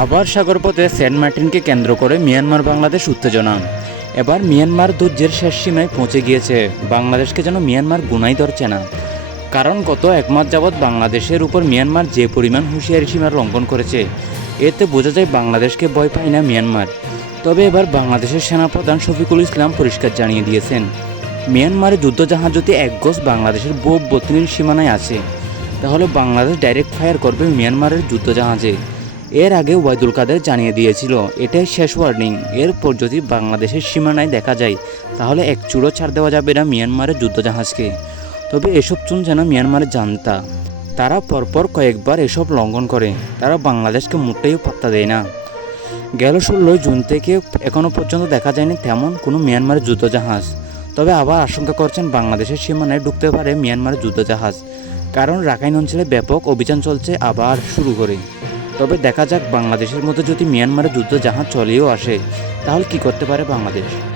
আবার সাগরপথে সেন্ট মার্টিনকে কেন্দ্র করে মিয়ানমার বাংলাদেশ উত্তেজনা। এবার মিয়ানমার ধৈর্যের শেষ সীমায় পৌঁছে গিয়েছে। বাংলাদেশকে যেন মিয়ানমার গুনাই ধরছে না কারণ গত এক মাস যাবৎ বাংলাদেশের উপর মিয়ানমার যে পরিমাণ হুঁশিয়ারি সীমার লঙ্ঘন করেছে, এতে বোঝা যায় বাংলাদেশকে ভয় পায় না মিয়ানমার। তবে এবার বাংলাদেশের সেনাপ্রধান শফিকুল ইসলাম পরিষ্কার জানিয়ে দিয়েছেন মিয়ানমারের যুদ্ধজাহাজ যদি এক গজ বাংলাদেশের বহু বত্রিশ সীমানায় আছে। তাহলে বাংলাদেশ ডাইরেক্ট ফায়ার করবে মিয়ানমারের যুদ্ধজাহাজে। এর আগে ওয়াইদুল কাদের জানিয়ে দিয়েছিল, এটাই শেষ ওয়ার্নিং। এরপর যদি বাংলাদেশের সীমানায় দেখা যায়, তাহলে এক চুড়ো ছাড় দেওয়া যাবে না মিয়ানমারের যুদ্ধজাহাজকে। তবে এসব চুন যেন মিয়ানমারের জানতা। তারা পরপর কয়েকবার এসব লঙ্ঘন করে। তারা বাংলাদেশকে মোটেও পাত্তা দেয় না। গেল ষোলোই জুন থেকে এখনও পর্যন্ত দেখা যায়নি তেমন কোনো মিয়ানমারের যুদ্ধজাহাজ। তবে আবার আশঙ্কা করছেন বাংলাদেশের সীমানায় ঢুকতে পারে মিয়ানমারের যুদ্ধজাহাজ। কারণ রাখাইন অঞ্চলে ব্যাপক অভিযান চলছে, আবার শুরু করে। তবে দেখা যাক বাংলাদেশের মধ্যে যদি মিয়ানমারে যুদ্ধ জাহাজ চলেও আসে, তাহলে কি করতে পারে বাংলাদেশ?